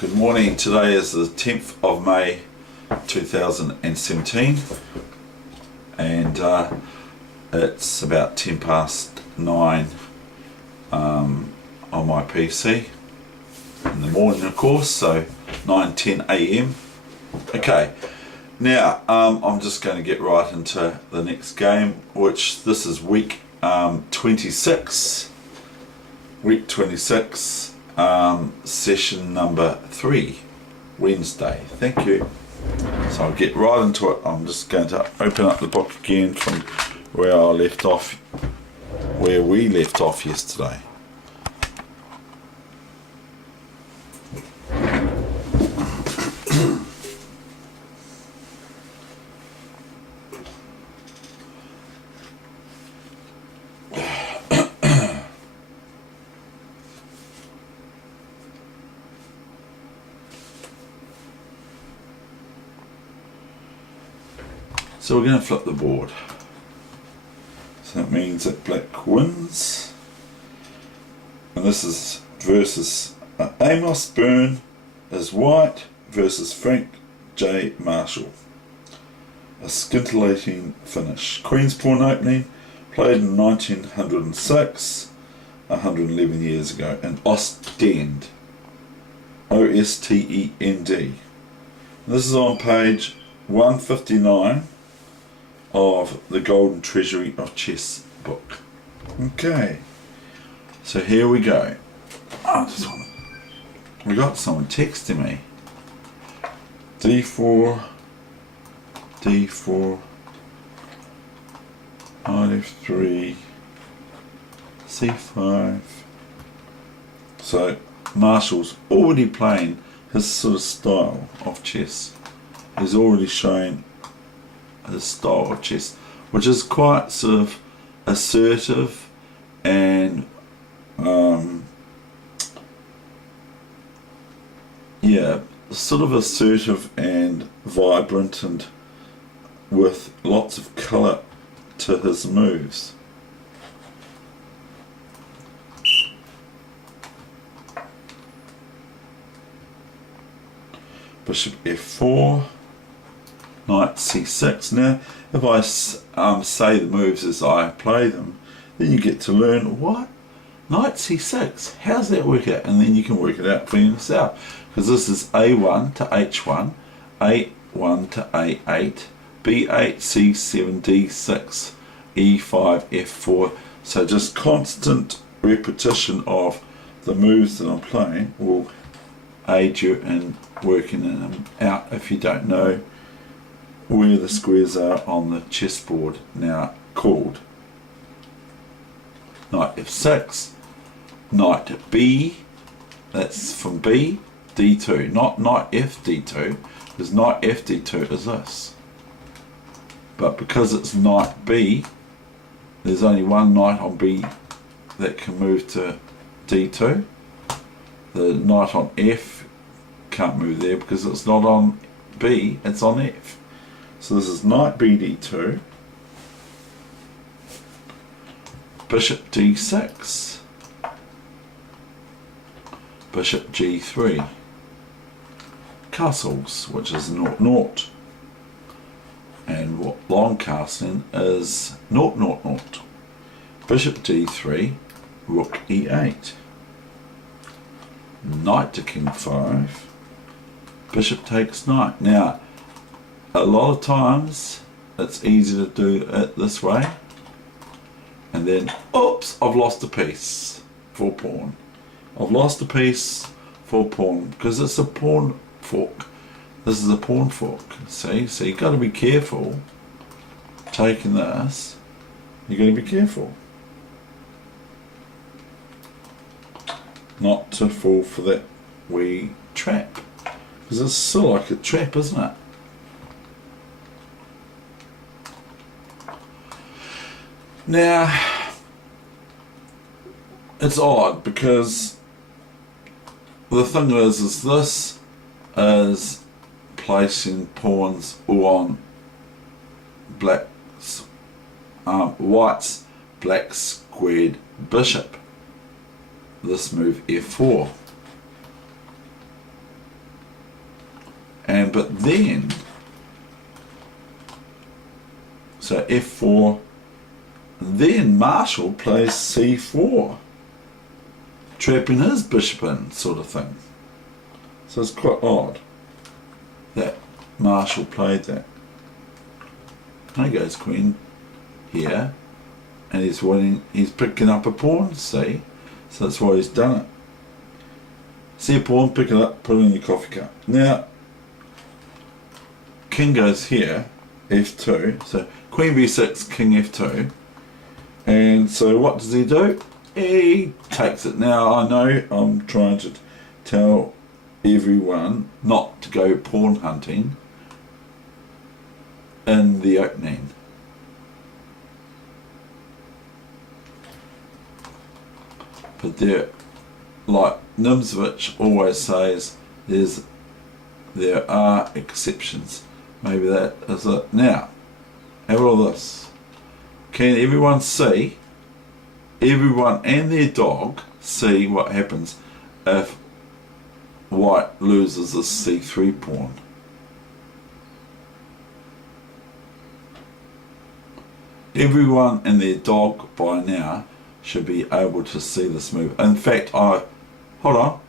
Good morning. Today is the 10th of May 2017 and it's about 10 past 9 on my PC in the morning, of course, so 9:10 a.m. Okay, now I'm just going to get right into the next game, which this is week 26, session number 3, Wednesday. Thank you. So I'll get right into it. I'm just going to open up the book again from where I left off, where we left off yesterday. So we're going to flip the board. So that means that black wins. And this is versus Amos Burn is white versus Frank J. Marshall. A scintillating finish. Queen's Pawn opening, played in 1906, 111 years ago, in Ostend. O-S-T-E-N-D. This is on page 159 of the Golden Treasury of Chess book. Okay, so here we go. We got someone texting me. D4, D4, knight F3, C5. So Marshall's already playing his sort of style of chess. He's already showing his style of chess, which is quite sort of assertive and yeah, sort of assertive and vibrant and with lots of colour to his moves. Bishop F4, Knight C6. Now, if I say the moves as I play them, then you get to learn what? Knight C6, how's that work out? And then you can work it out for yourself. Because this is A1 to H1, A1 to A8, B8, C7, D6, E5, F4. So just constant repetition of the moves that I'm playing will aid you in working them out if you don't know where the squares are on the chessboard now called. Knight F6, Knight B, that's from B, D2, not Knight F D2, because Knight F D2 is this. But because it's Knight B, there's only one knight on B that can move to D2. The knight on F can't move there because it's not on B, it's on F. So this is Knight BD2, Bishop D6, Bishop G3, castles, which is 0-0, and what long castling is 0-0-0, Bishop D3, Rook E8, Knight to King 5, Bishop takes Knight. Now, a lot of times it's easy to do it this way, and then oops, I've lost a piece for pawn. I've lost a piece for pawn because it's a pawn fork. This is a pawn fork. See, so you've got to be careful taking this. You've got to be careful not to fall for that wee trap, because it's sort of like a trap, isn't it? Now, it's odd because the thing is this is placing pawns on black's, white's black squared bishop. This move F4. And but then, so f4, then Marshall plays c4, trapping his bishop in, sort of thing. So it's quite odd that Marshall played that. There goes queen here, and he's winning, he's picking up a pawn, see? So that's why he's done it. See a pawn, pick it up, put it in your coffee cup. Now, king goes here, f2, so queen b6, king f2, and so what does he do? He takes it. Now I know I'm trying to tell everyone not to go pawn hunting in the opening. But there, like Nimzovich always says, there are exceptions. Maybe that is it. Now, have all this. Can everyone see, everyone and their dog see what happens if white loses this c3 pawn? Everyone and their dog by now should be able to see this move. In fact, hold on,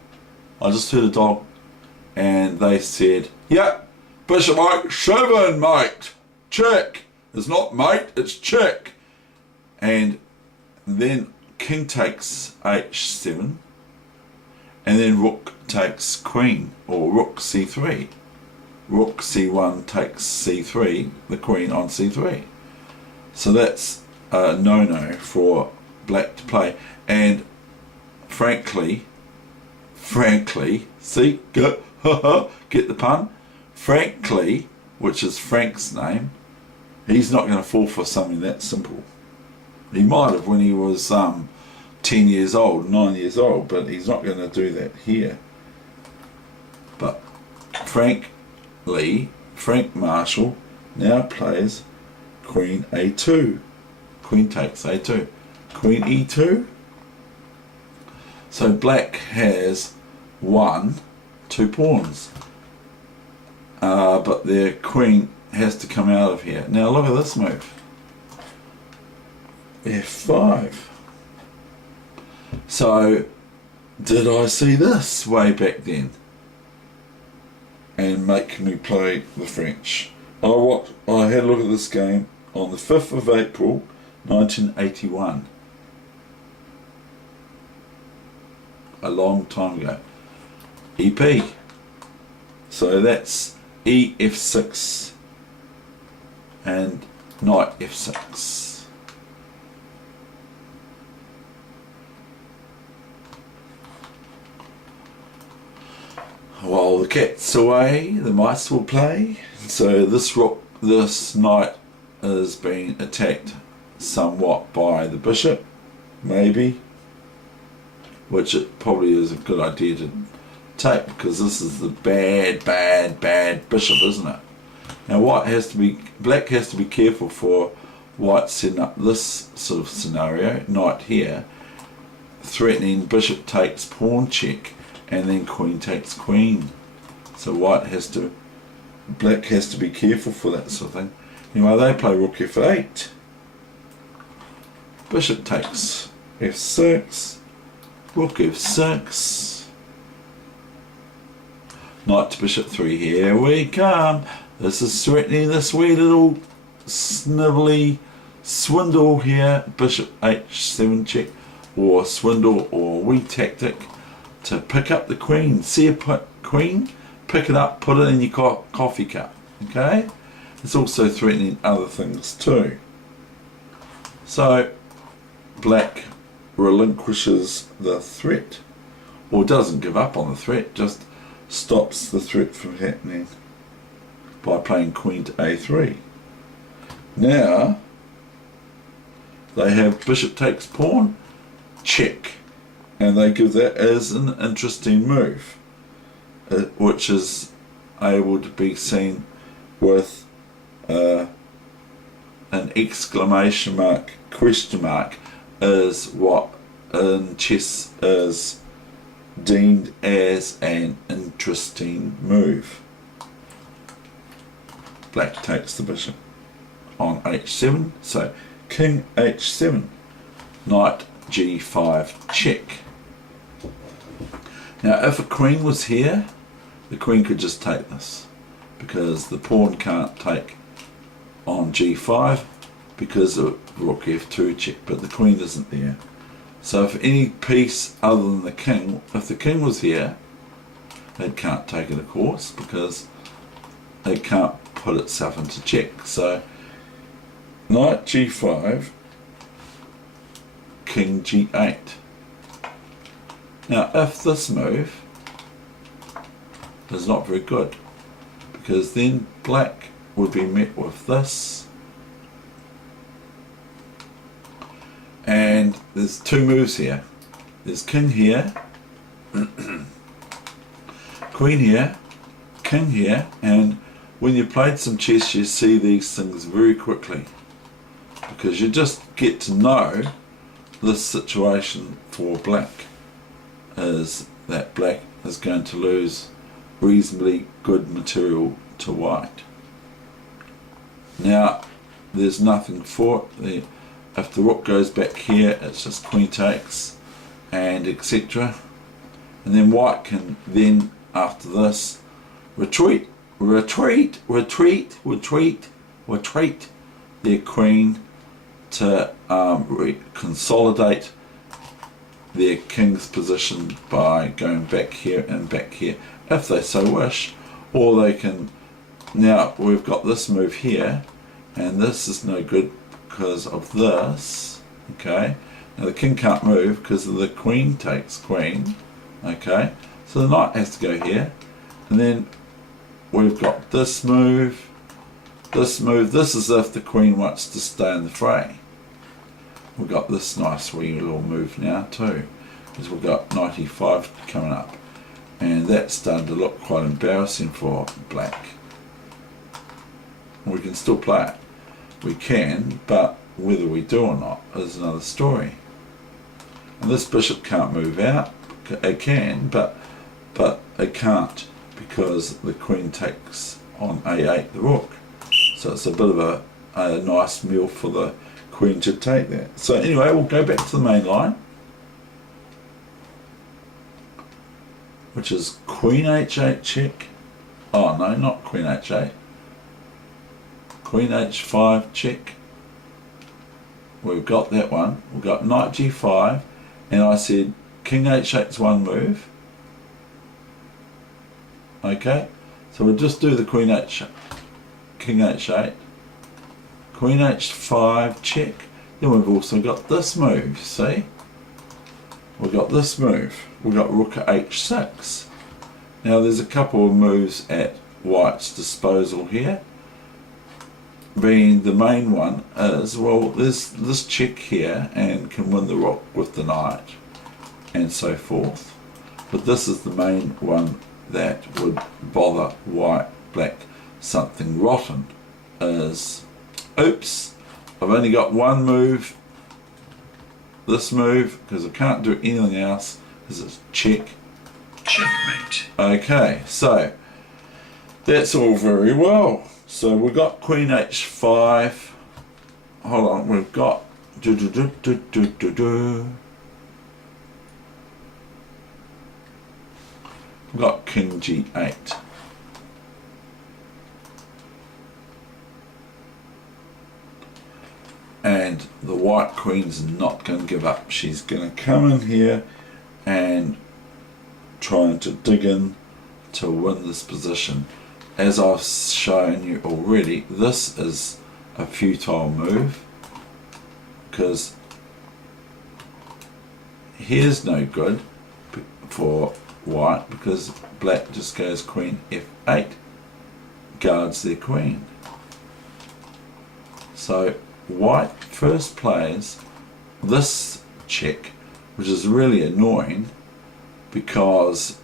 I just heard a dog and they said, yeah, bishop h7, mate, check. It's not mate, it's check. And then king takes h7, and then rook takes queen, or rook c3. Rook c1 takes c3, the queen on c3. So that's a no-no for black to play. And frankly, see, go, get the pun? Frankly, which is Frank's name, he's not going to fall for something that simple. He might have when he was 10 years old, 9 years old, but he's not going to do that here. But frankly, Frank Marshall now plays queen a2. Queen takes a2. Queen e2. So black has 2 pawns. But their queen has to come out of here. Now look at this move. f5. So did I see this way back then and make me play the French? I had a look at this game on the 5th of April 1981, a long time ago. EP, so that's ef6 and knight f6. While the cat's away, the mice will play. So this knight is being attacked somewhat by the bishop, maybe, which it probably is a good idea to take, because this is the bad bishop, isn't it? Now black has to be careful for white setting up this sort of scenario, knight here, threatening bishop takes pawn check, and then queen takes queen. So black has to be careful for that sort of thing. Anyway, they play rook f8, bishop takes f6, rook f6, knight to bishop 3, here we come. This is threatening this wee little snivelly swindle here, bishop h7 check, or swindle or wee tactic to pick up the queen. See a queen, pick it up, put it in your coffee cup, okay? It's also threatening other things too. So black relinquishes the threat, or doesn't give up on the threat, just stops the threat from happening by playing queen to a3. Now they have bishop takes pawn, check, and they give that as an interesting move, which is able to be seen with an exclamation mark, question mark, is what in chess is deemed as an interesting move. black takes the bishop on h7, so king h7, knight g5 check. Now if a queen was here, the queen could just take this, because the pawn can't take on g5 because of rook f2 check, but the queen isn't there. So if any piece other than the king, if the king was here, it can't take it, of course, because it can't put itself into check. So knight g5, king g8. Now if this move is not very good, because then black would be met with this, and there's two moves here. There's king here, queen here, king here, and when you played some chess you see these things very quickly, because you just get to know this situation for black is that black is going to lose reasonably good material to white. Now there's nothing for it. If the rook goes back here, it's just queen takes and etc. And then white can then, after this, retreat their queen to consolidate their king's position by going back here and back here, if they so wish. Or they can, now we've got this move here, and this is no good because of this, okay. Now the king can't move because of the queen takes queen, okay. So the knight has to go here, and then we've got this move, this move. This is if the queen wants to stay in the fray. We've got this nice wee little move now too, because we've got knight e5 coming up, and that's starting to look quite embarrassing for black. We can still play it. We can, but whether we do or not is another story. And this bishop can't move out. It can, but it can't, because the queen takes on a8 the rook. So it's a bit of a nice meal for the queen to take that. So anyway, we'll go back to the main line, which is queen h8 check. Oh no, not queen h8. Queen h5 check. We've got that one. We've got knight g5, and I said king h8's one move. Okay, so we'll just do the king h8, queen h5 check. Then we've also got this move. See, we've got this move. We've got rook at h6. Now there's a couple of moves at white's disposal here, being the main one is, well, there's this check here and can win the rook with the knight and so forth, but this is the main one that would bother white black something rotten, is, oops, I've only got one move, this move, because I can't do anything else because it's check. Checkmate. Okay, so that's all very well. So we've got queen h5. Hold on, we've got we've got king g8. And the white queen's not going to give up. She's going to come in here and trying to dig in to win this position. As I've shown you already, this is a futile move, because here's no good for white, because black just goes queen f8, guards their queen. So white first plays this check, which is really annoying because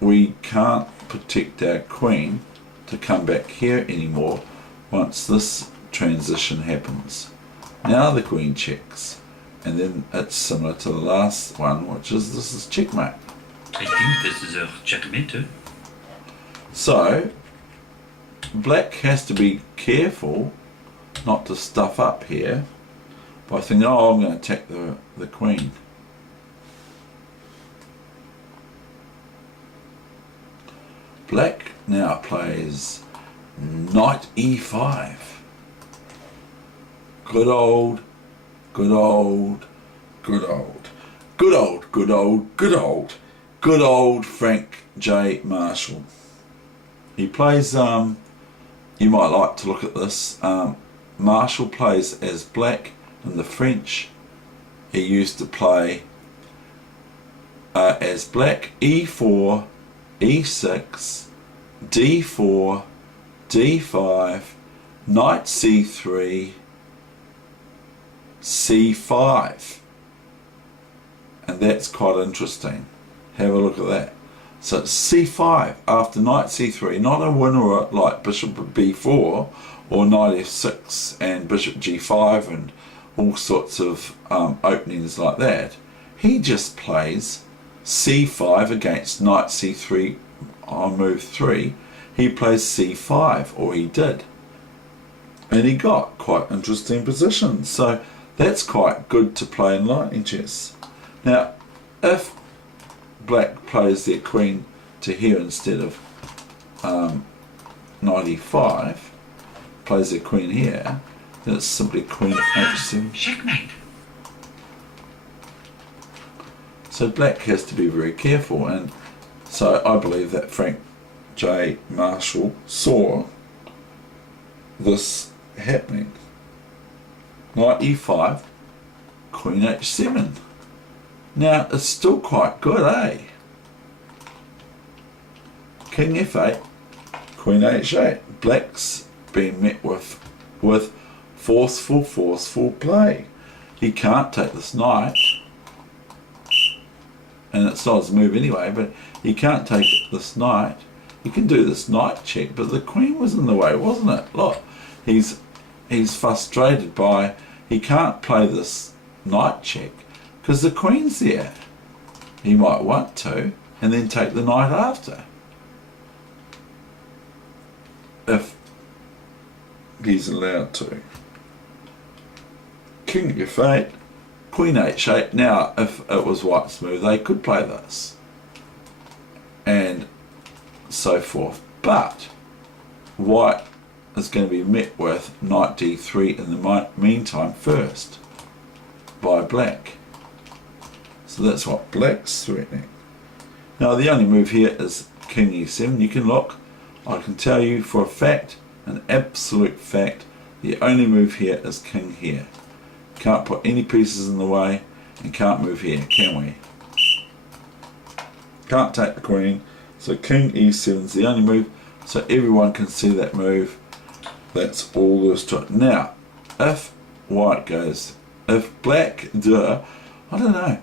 we can't protect our queen to come back here anymore once this transition happens. Now the queen checks, and then it's similar to the last one, which is this is checkmate. I think this is a checkmate. So black has to be careful not to stuff up here by thinking, oh, I'm going to attack the queen. Black now plays knight e5. Good old, good old, good old, good old, good old, good old, good old Frank J. Marshall. He plays, you might like to look at this, Marshall plays as black in the French. He used to play as black e4, e6, d4, d5, knight c3, c5, and that's quite interesting. Have a look at that. So it's c5 after knight c3, not a winner like bishop b4 or knight f6 and bishop g5 and all sorts of openings like that. He just plays c5 against knight c3 on move 3. He plays c5, or he did, and he got quite interesting positions. So that's quite good to play in lightning chess. Now if black plays their queen to here instead of knight e5, plays their queen here, then it's simply queen h7. Checkmate. So black has to be very careful, and so I believe that Frank J. Marshall saw this happening. Knight e5, queen h7. Now it's still quite good, eh? King f8, queen h8. Black's been met with forceful play. He can't take this knight, and it's not his move anyway, but he can't take this knight. He can do this knight check, but the queen was in the way, wasn't it? Look, he's frustrated by, he can't play this knight check because the queen's there. He might want to, and then take the knight after, if he's allowed to. King f8, queen h8. Now if it was white's move, they could play this and so forth, but white is going to be met with knight d3 in the meantime first by black. So that's what black's threatening. Now the only move here is king e7. You can look, I can tell you for a fact, an absolute fact, the only move here is king here. Can't put any pieces in the way and can't move here, can we? Can't take the queen, so king e7 is the only move, so everyone can see that move. That's all there is to it. Now if white goes, if black, I don't know,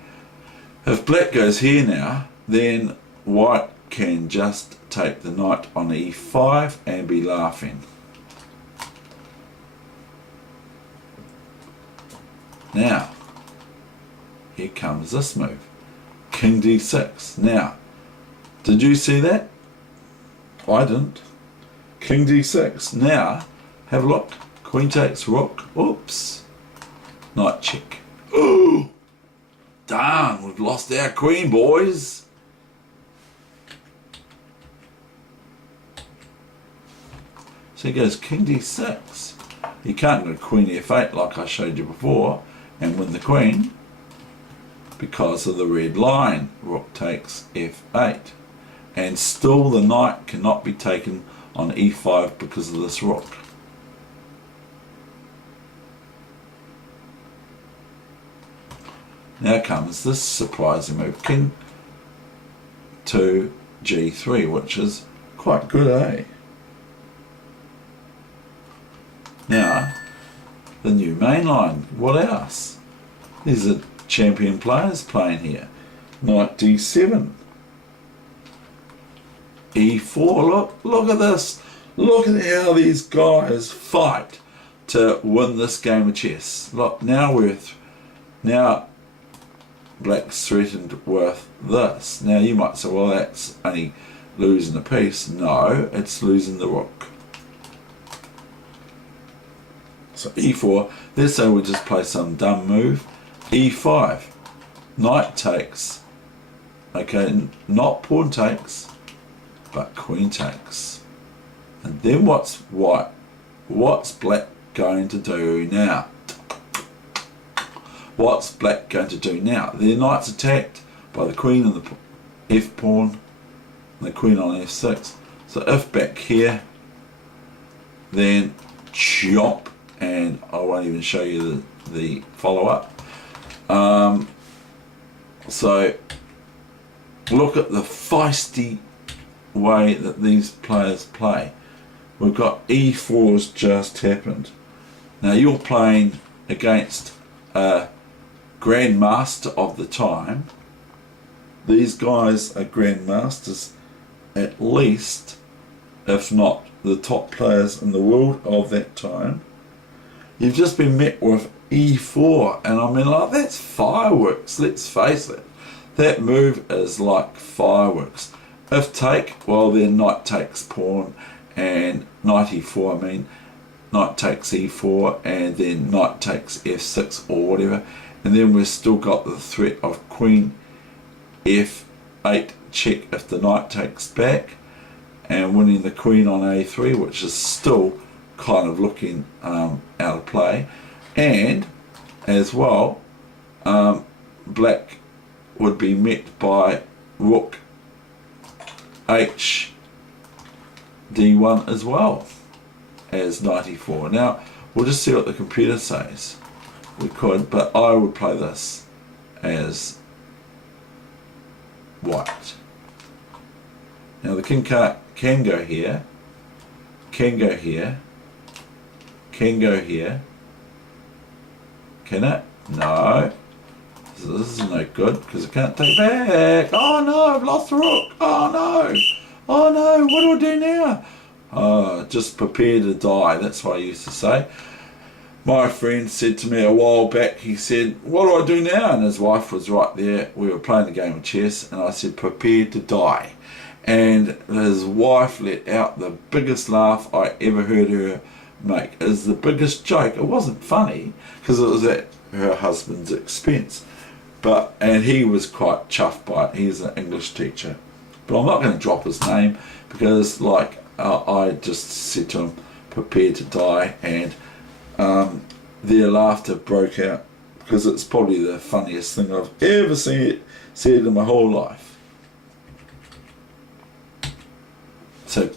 if black goes here now, then white can just take the knight on e5 and be laughing. Now here comes this move, king d6. Now did you see that? I didn't. King d6. Now have a look, queen takes rook. Oops, knight check. Oh darn, we've lost our queen, boys. So he goes king d6. You can't go queen f8 like I showed you before and win the queen because of the red line. Rook takes f8, and still the knight cannot be taken on e5 because of this rook. Now comes this surprising move, king to g3, which is quite good, eh? Now, the new main line, what else? These are champion players playing here. Knight d7. e4, look at this. Look at how these guys fight to win this game of chess. Look, now black's threatened with this. Now you might say, well, that's only losing a piece. No, it's losing the rook. So e4, let's say we just play some dumb move. e5, knight takes. Okay, not pawn takes, but queen takes. And then what's black going to do now? What's black going to do now? Their knight's attacked by the queen and the f pawn, and the queen on f6. So if back here, then chop, and I won't even show you the follow-up. So look at the feisty way that these players play. We've got e4's just happened. Now you're playing against a grandmaster of the time. These guys are grandmasters, at least, if not the top players in the world of that time. You've just been met with e4, and I mean, like, that's fireworks, let's face it. That move is like fireworks. If take, well, then knight takes pawn, and knight e4, I mean, knight takes e4, and then knight takes f6 or whatever, and then we've still got the threat of queen f8 check if the knight takes back, and winning the queen on a3, which is still kind of looking out of play. And as well, black would be met by rook h d1 as well as knight e4. Now we'll just see what the computer says. We could, but I would play this as white. Now the king can go here, can go here, can go here. Can it? No. So this is no good because it can't take back. Oh no, I've lost the rook. Oh no. Oh no, what do I do now? Oh, just prepare to die. That's what I used to say. My friend said to me a while back, he said, what do I do now? And his wife was right there. We were playing a game of chess, and I said, prepare to die. And his wife let out the biggest laugh I ever heard her make. It was the biggest joke. It wasn't funny because it was at her husband's expense. And he was quite chuffed by it. He's an English teacher. But I'm not going to drop his name because, like, I just said to him, prepare to die, and their laughter broke out because it's probably the funniest thing I've ever said in my whole life. So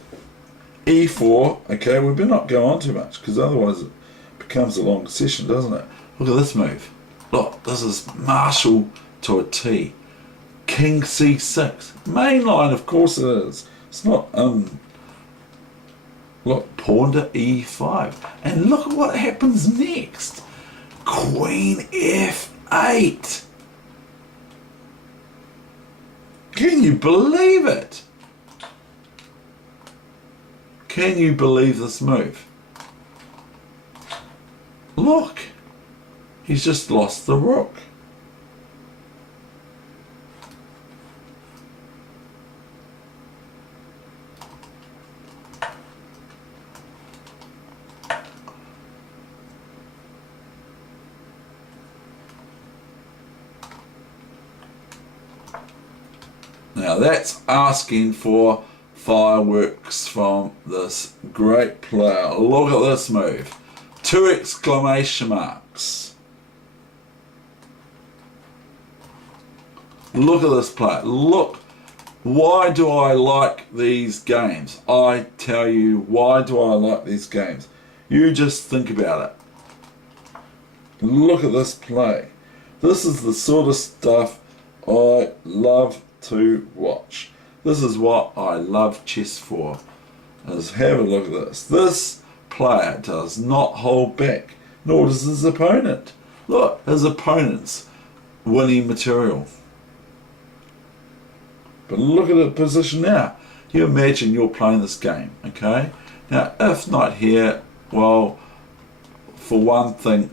e4, okay, we better not go on too much because otherwise it becomes a long session, doesn't it? Look at this move. Look, this is Marshall to a T. King c6. Main line, of course it is. It's not, look, pawn to e5. And look at what happens next. Queen f8. Can you believe it? Can you believe this move? Look, he's just lost the rook. Now that's asking for fireworks from this great player. Look at this move. 2 exclamation marks. Look at this player. Look. Why do I like these games? I tell you, why do I like these games? You just think about it. Look at this play. This is the sort of stuff I love to watch. This is what I love chess for. Is have a look at this. This player does not hold back, nor does his opponent. Look, his opponent's winning material. But look at the position now. You imagine you're playing this game, okay? Now, if not here, well, for one thing,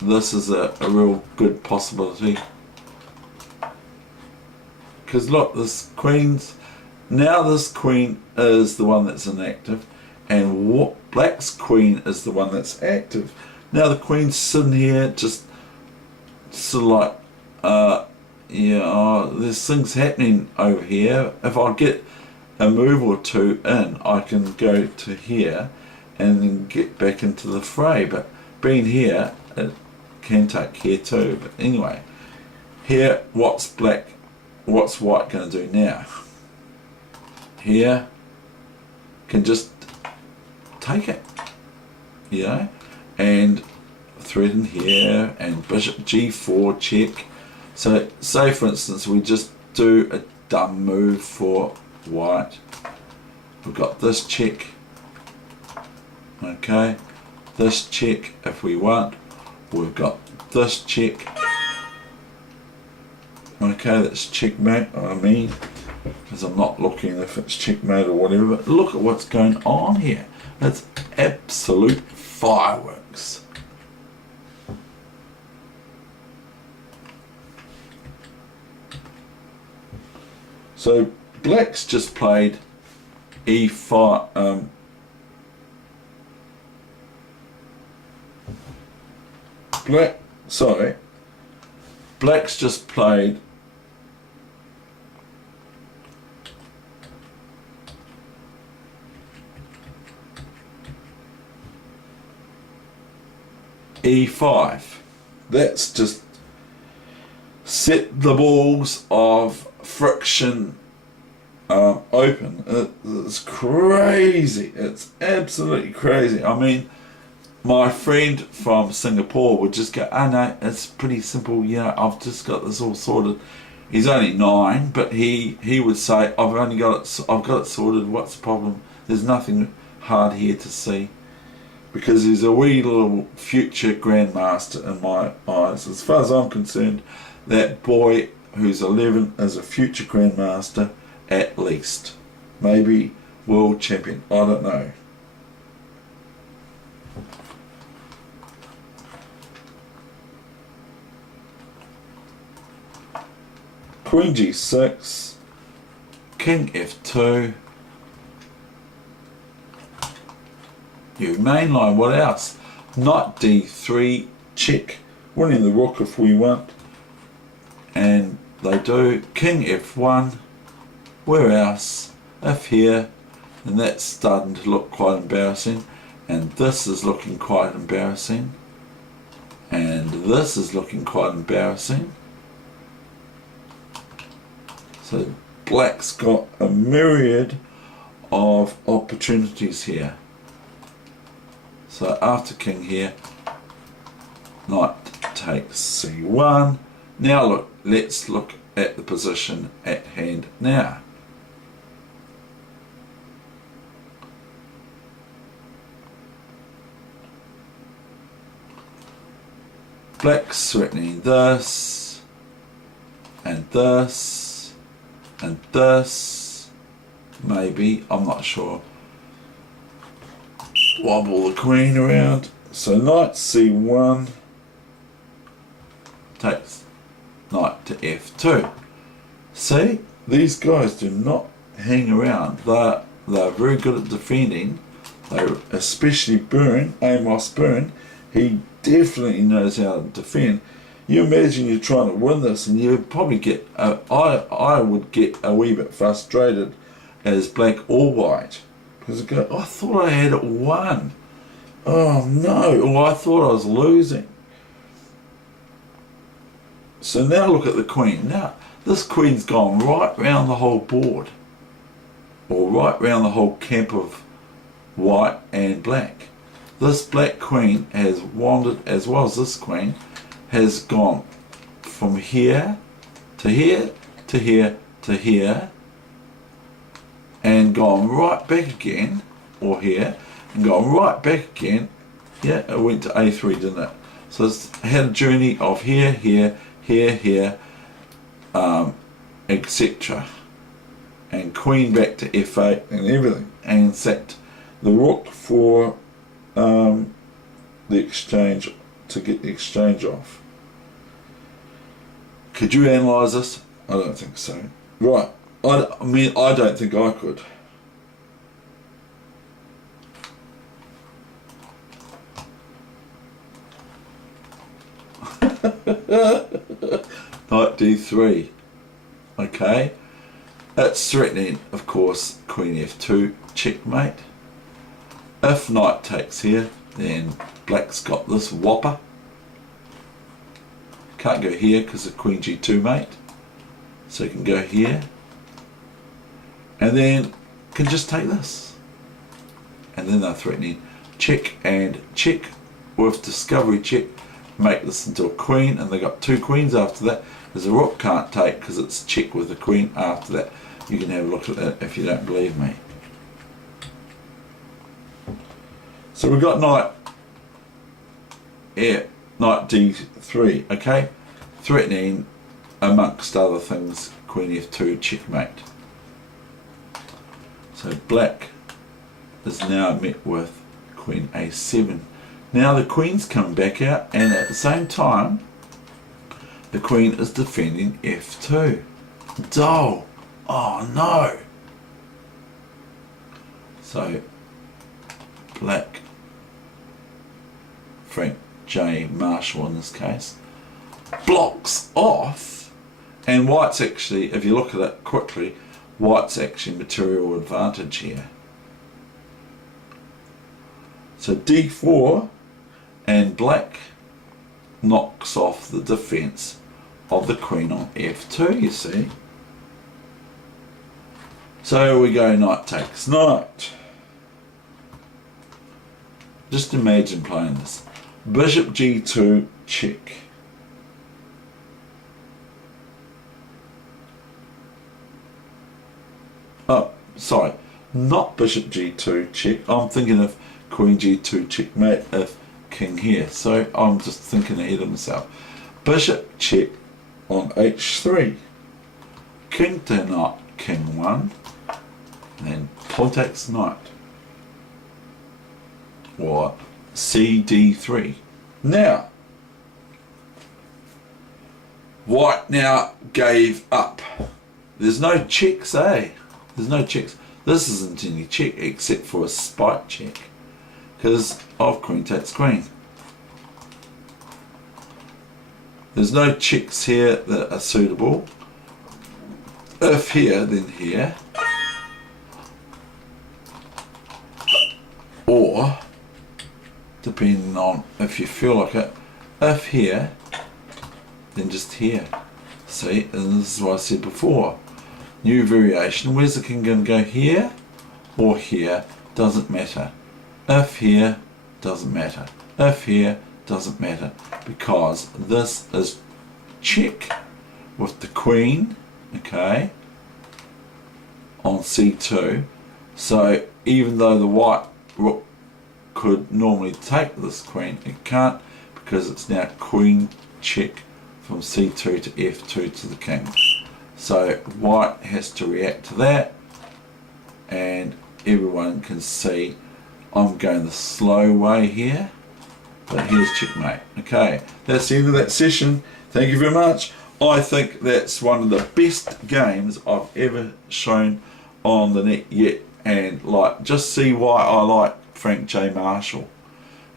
this is a real good possibility. Because look, this queen is the one that's inactive, and what black's queen is the one that's active. Now the queen's sitting here just sort of like, there's things happening over here. If I get a move or two in, I can go to here and then get back into the fray. But being here, it can take here too. But anyway, here, what's white going to do now? Here, can just take it, you know, and threaten here, and bishop g4 check. So say for instance we just do a dumb move for white. We've got this check, okay, this check if we want. We've got this check, okay, that's checkmate. I mean, because I'm not looking if it's checkmate or whatever, but look at what's going on here. It's absolute fireworks. So black's just played e5. Black's just played e5. That's just set the balls of friction open. It's crazy. It's absolutely crazy. I mean, my friend from Singapore would just go, "Oh no, it's pretty simple. Yeah, I've just got this all sorted." He's only 9, but he would say, I've got it sorted. What's the problem? There's nothing hard here to see." Because he's a wee little future grandmaster in my eyes. As far as I'm concerned, that boy who's 11 is a future grandmaster at least. Maybe world champion, I don't know. Queen g6, king f2. You mainline, what else? Knight d3, check, winning the rook if we want, and they do. King f1, where else? If here, and that's starting to look quite embarrassing, and this is looking quite embarrassing, and this is looking quite embarrassing. So black's got a myriad of opportunities here. So after king here, knight takes c1. Now look, let's look at the position at hand now. Black's threatening this, and this, and this, maybe, I'm not sure. Wobble the queen around. So knight c1 takes knight to f2. See, these guys do not hang around. They're very good at defending. Especially Burn, Amos Burn. He definitely knows how to defend. You imagine you're trying to win this, and you probably get. I would get a wee bit frustrated as black or white. Because I go, I thought I had it won. Oh no, or I thought I was losing. So now look at the queen. Now, this queen's gone right round the whole board. Or right round the whole camp of white and black. This black queen has wandered, as well as this queen, has gone from here to here to here to here, and gone right back again, or here, and gone right back again. Yeah, it went to a3, didn't it? So it's had a journey of here, here, here, here, etc. And queen back to f8 and everything, and sacked the rook for the exchange, to get the exchange off. Could you analyse this? I don't think so. Right. I mean, I don't think I could. Knight d3. Okay. It's threatening, of course, queen f2, checkmate. If knight takes here, then black's got this whopper. Can't go here because of queen g2, mate. So you can go here. And then can just take this. And then they're threatening check and check with discovery check. Make this into a queen, and they got 2 queens after that. There's a rook can't take because it's check with a queen after that. You can have a look at that if you don't believe me. So we've got knight d3, okay? Threatening, amongst other things, queen f2, checkmate. So black is now met with queen a7. Now the queen's coming back out, and at the same time, the queen is defending f2. Dull. Oh no. So black, Frank J. Marshall in this case, blocks off, and white's actually, if you look at it quickly, white's actually material advantage here. So d4, and black knocks off the defense of the queen on f2, you see. So we go knight takes knight. Just imagine playing this. Bishop g2, check. Oh, sorry, not bishop g2, check. I'm thinking of queen g2, checkmate if king here. So I'm just thinking ahead of myself. Bishop check on h3. King to knight, king 1. And then pawn takes knight. Or cd3. Now, white now gave up. There's no checks, eh? There's no checks. This isn't any check except for a spike check, because of queen takes queen. There's no checks here that are suitable. If here, then here. Or, depending on if you feel like it, if here, then just here. See, and this is what I said before. New variation, where's the king going to go? Here or here? Doesn't matter. If here, doesn't matter. If here, doesn't matter. Because this is check with the queen, okay, on c2. So even though the white rook could normally take this queen, it can't, because it's now queen check from c2 to f2 to the king. So white has to react to that, and everyone can see I'm going the slow way here, but here's checkmate. Okay, that's the end of that session. Thank you very much. I think that's one of the best games I've ever shown on the net yet, and like, just see why I like Frank J. Marshall.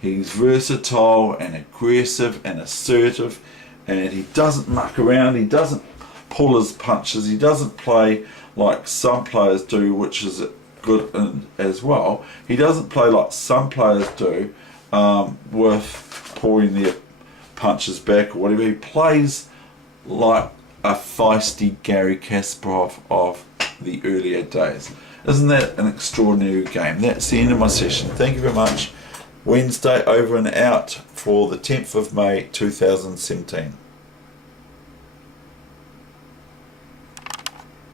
He's versatile and aggressive and assertive, and he doesn't muck around, he doesn't pull his punches, he doesn't play like some players do, which is good as well. He doesn't play like some players do, with pulling their punches back or whatever. He plays like a feisty Gary Kasparov of the earlier days. Isn't that an extraordinary game? That's the end of my session. Thank you very much. Wednesday over and out for the 10th of May 2017.